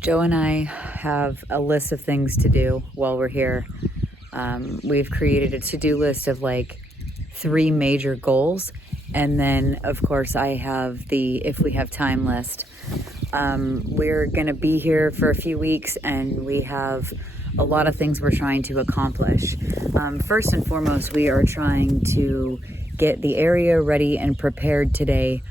Joe and I have a list of things to do while we're here. We've created a to-do list of like 3 major goals. And then, of course, I have the if we have time list. We're going to be here for a few weeks and we have a lot of things we're trying to accomplish. First and foremost, we are trying to get the area ready and prepared today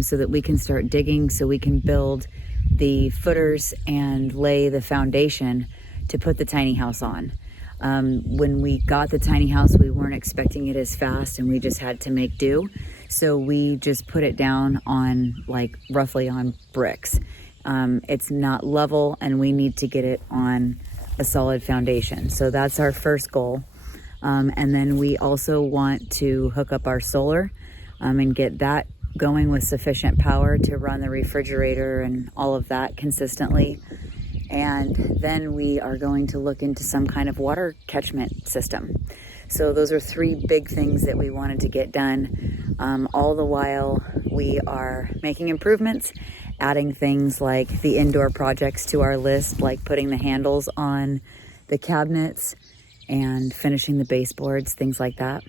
so that we can start digging, so we can build the footers and lay the foundation to put the tiny house on. When we got the tiny house, we weren't expecting it as fast and we just had to make do. So we just put it down on like roughly on bricks. It's not level and we need to get it on a solid foundation. So that's our first goal. And then we also want to hook up our solar and get that going with sufficient power to run the refrigerator and all of that consistently. And then we are going to look into some kind of water catchment system. So those are 3 big things that we wanted to get done. All the while we are making improvements, adding things like the indoor projects to our list, like putting the handles on the cabinets and finishing the baseboards, things like that.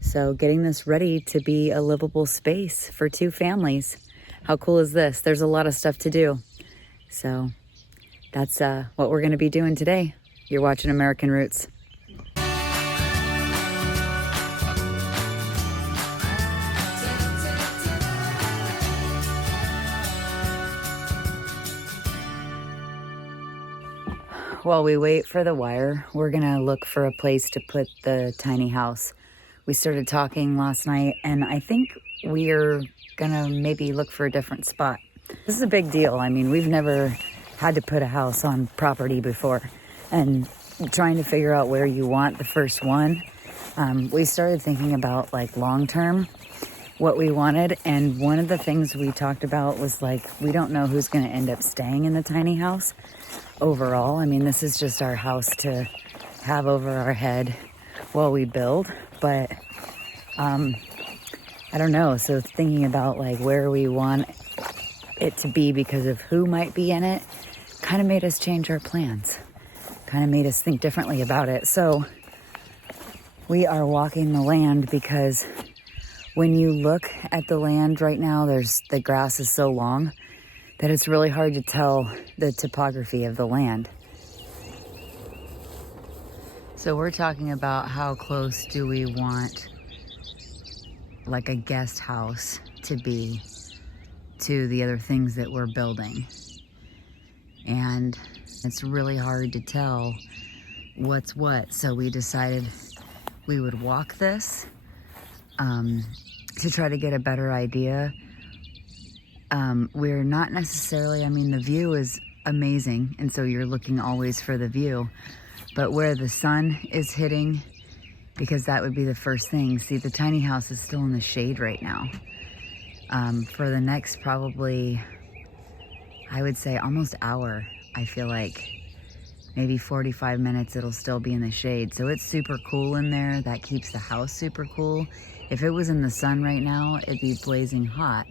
So getting this ready to be a livable space for 2 families. How cool is this? There's a lot of stuff to do. So that's what we're going to be doing today. You're watching American Roots. While we wait for the wire, we're going to look for a place to put the tiny house. We started talking last night, and I think we're going to maybe look for a different spot. This is a big deal. I mean, we've never had to put a house on property before, and trying to figure out where you want the first one. We started thinking about like long term what we wanted, and one of the things we talked about was like, we don't know who's going to end up staying in the tiny house overall. I mean, this is just our house to have over our head while we build, but I don't know. So thinking about like where we want it to be because of who might be in it kind of made us change our plans, kind of made us think differently about it. So we are walking the land because when you look at the land right now, the grass is so long that it's really hard to tell the topography of the land. So we're talking about how close do we want like a guest house to be to the other things that we're building. And it's really hard to tell what's what. So we decided we would walk this to try to get a better idea. We're not necessarily, I mean, the view is amazing, and so you're looking always for the view, but where the sun is hitting, because that would be the first thing. See, the tiny house is still in the shade right now. For the next probably, I would say almost hour, I feel like maybe 45 minutes it'll still be in the shade. So it's super cool in there. That keeps the house super cool. If it was in the sun right now, it'd be blazing hot.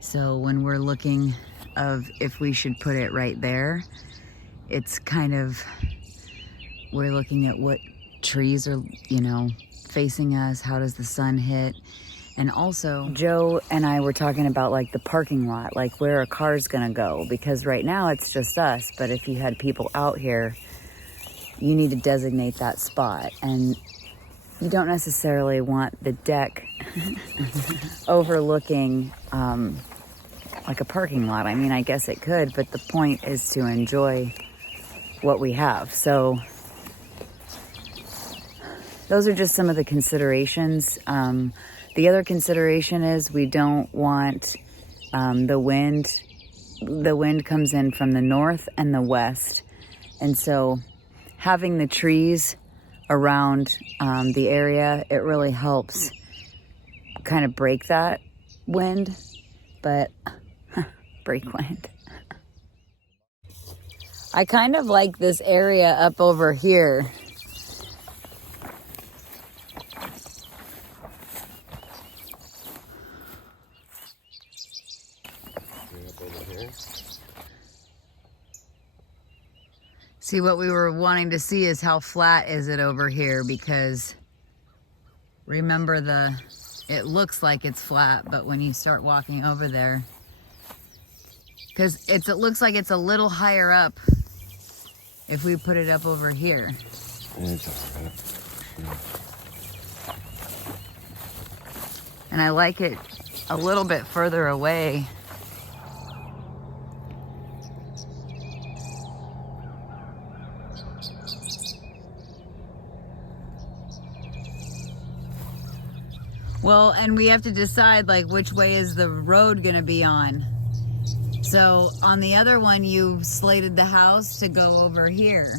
So when we're looking of if we should put it right there, it's kind of, we're looking at what trees are, facing us. How does the sun hit? And also, Joe and I were talking about like the parking lot, like where a car's gonna go, because right now it's just us. But if you had people out here, you need to designate that spot. And you don't necessarily want the deck overlooking like a parking lot. I mean, I guess it could, but the point is to enjoy what we have. So those are just some of the considerations. The other consideration is we don't want the wind. The wind comes in from the north and the west. And so having the trees around the area, it really helps kind of break that wind. But break wind. I kind of like this area up over here. See, what we were wanting to see is how flat is it over here, because remember it looks like it's flat, but when you start walking over there, because it looks like it's a little higher up if we put it up over here. It's all right. Yeah. And I like it a little bit further away. Well, and we have to decide like which way is the road gonna be on. So on the other one, you slated the house to go over here.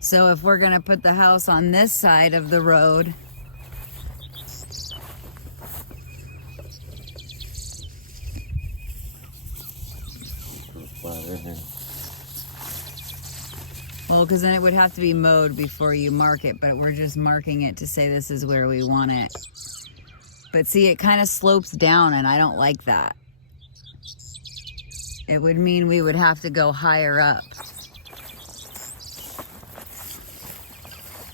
So if we're gonna put the house on this side of the road, well, because then it would have to be mowed before you mark it, but we're just marking it to say this is where we want it. But see, it kind of slopes down, and I don't like that. It would mean we would have to go higher up.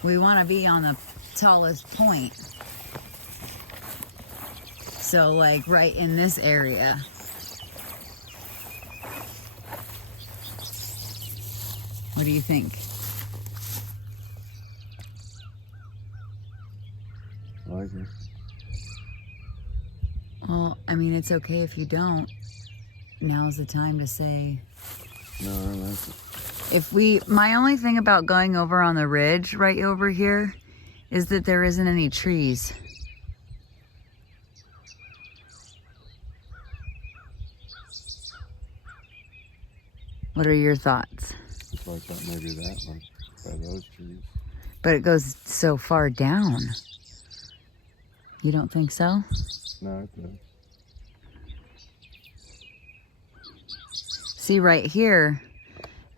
We want to be on the tallest point. So like right in this area. What do you think? I like it. Well, I mean, it's okay if you don't. Now's the time to say. No, I like it. My only thing about going over on the ridge right over here is that there isn't any trees. What are your thoughts? So I thought maybe that one, by those trees. But it goes so far down. You don't think so? No, it does. See right here,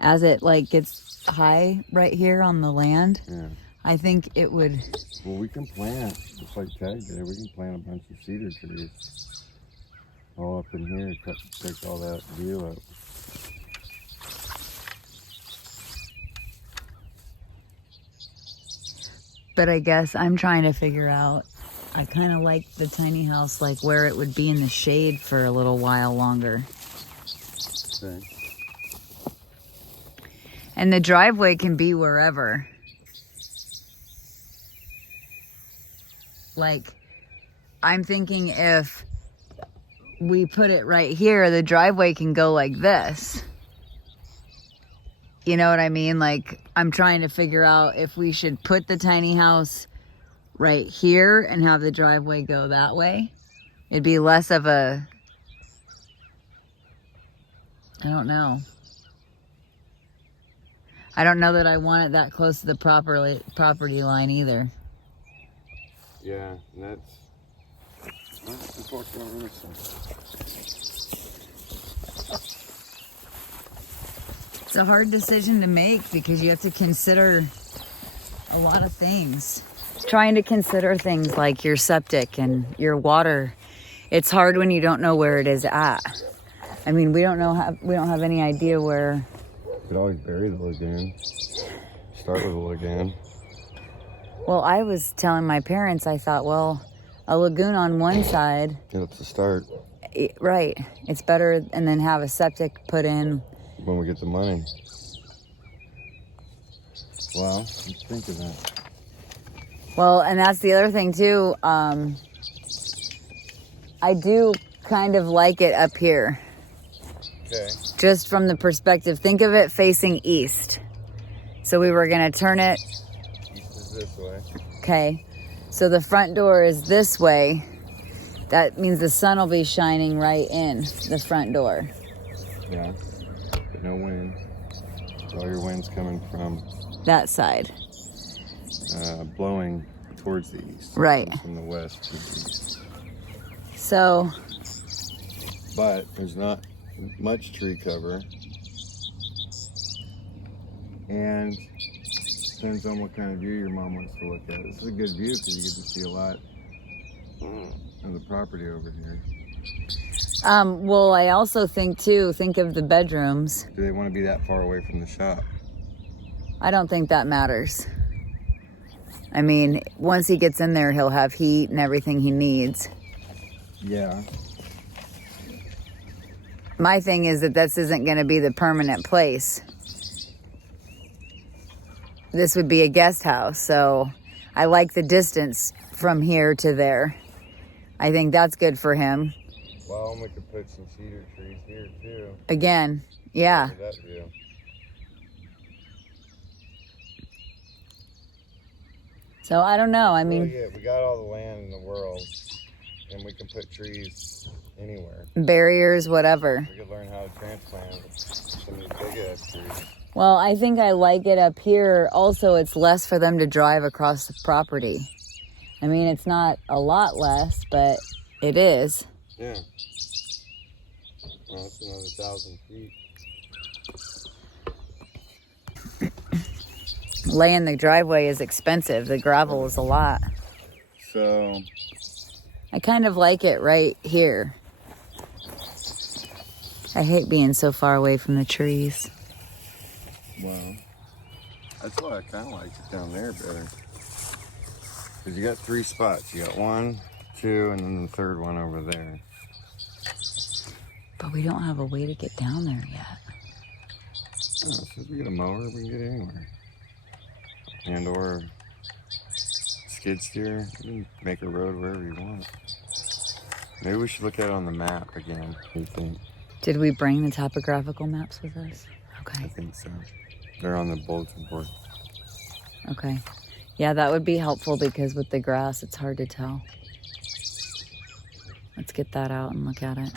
as it like gets high right here on the land, Yeah. I think it would. Well, we can plant, just like Tag did, we can plant a bunch of cedar trees all up in here, take all that view up. But I guess I'm trying to figure out, I kind of like the tiny house, like where it would be in the shade for a little while longer. Okay. And the driveway can be wherever. Like, I'm thinking if we put it right here, the driveway can go like this. You know what I mean? Like, I'm trying to figure out if we should put the tiny house right here and have the driveway go that way. It'd be less of a, I don't know. I don't know that I want it that close to the property line either. Yeah, and that's unfortunately. It's a hard decision to make because you have to consider a lot of things. Trying to consider things like your septic and your water. It's hard when you don't know where it is at. I mean, we don't have any idea where. You could always bury the lagoon. Start with a lagoon. Well, I was telling my parents, I thought, well, a lagoon on one side. Yeah, it's a start. Right. It's better, and then have a septic put in. When we get the money. Well, let's think of that. Well, and that's the other thing too. I do kind of like it up here. Okay. Just from the perspective, think of it facing east. So we were gonna turn it. East is this way. Okay. So the front door is this way. That means the sun will be shining right in the front door. Yeah. But no wind. All your wind's coming from That side. blowing towards the east. Right. From the west to the east. So. But there's not much tree cover. And depends on what kind of view your mom wants to look at. This is a good view because you get to see a lot of the property over here. Well, I also think of the bedrooms. Do they want to be that far away from the shop? I don't think that matters. I mean, once he gets in there, he'll have heat and everything he needs. Yeah. My thing is that this isn't going to be the permanent place. This would be a guest house, so I like the distance from here to there. I think that's good for him. Well, we could put some cedar trees here too. Again, yeah. Look at that view. So I don't know. I mean, yeah, we got all the land in the world, and we can put trees anywhere. barriers, whatever. We could learn how to transplant some of these big ass trees. Well, I think I like it up here. Also, it's less for them to drive across the property. I mean, it's not a lot less, but it is. Yeah. Well, that's another 1,000 feet. Laying the driveway is expensive. The gravel is a lot. So, I kind of like it right here. I hate being so far away from the trees. well, that's why I kind of like it down there better. Because you got 3 spots. You got 1, 2, and then the third one over there. But we don't have a way to get down there yet. Oh, so if we get a mower, we can get anywhere. And or skid steer. You can make a road wherever you want. Maybe we should look at it on the map again. What do you think? Did we bring the topographical maps with us? I Okay. think so. They're on the bulletin board. Okay. Yeah, that would be helpful because with the grass, it's hard to tell. Let's get that out and look at it.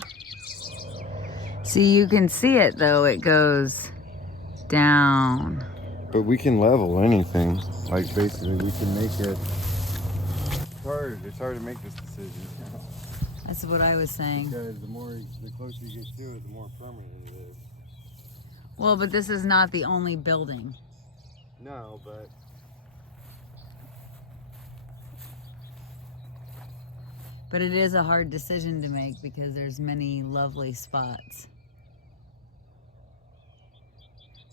See, you can see it though. It goes down. But we can level anything. Like basically, we can make it. It's hard to make this decision. That's what I was saying. Because the closer you get to it, the more permanent it is. Well, but this is not the only building. No, but But it is a hard decision to make because there's many lovely spots.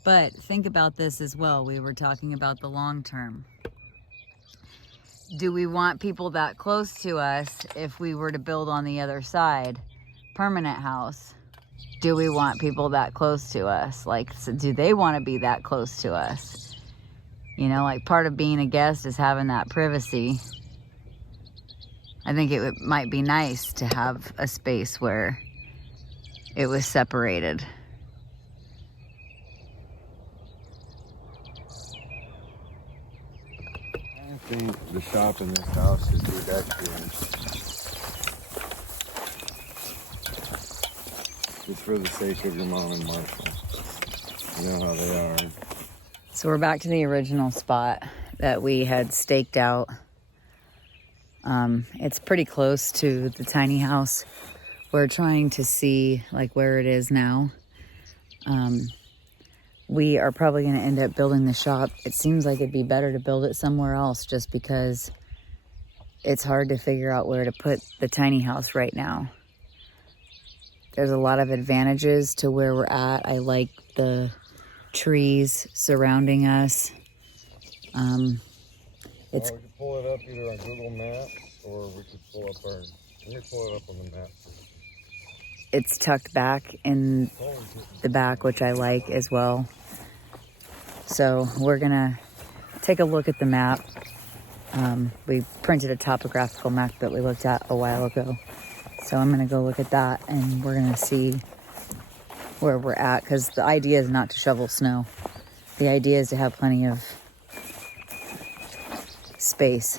But think about this as well. We were talking about the long term. Do we want people that close to us if we were to build on the other side? Permanent house. Do we want people that close to us? Like, so do they want to be that close to us? You know, like part of being a guest is having that privacy. I think might be nice to have a space where it was separated. I think the shop in this house is ridiculous. Just for the sake of your mom and Marshall. You know how they are. So we're back to the original spot that we had staked out. It's pretty close to the tiny house. We're trying to see like where it is now. We are probably going to end up building the shop. It seems like it'd be better to build it somewhere else just because it's hard to figure out where to put the tiny house right now. There's a lot of advantages to where we're at. I like the trees surrounding us. We could pull it up either on Google Maps or we could pull up let me pull it up on the map. It's tucked back in the back, which I like as well. So we're gonna take a look at the map. We printed a topographical map that we looked at a while ago. So I'm gonna go look at that and we're gonna see where we're at, because the idea is not to shovel snow. The idea is to have plenty of space.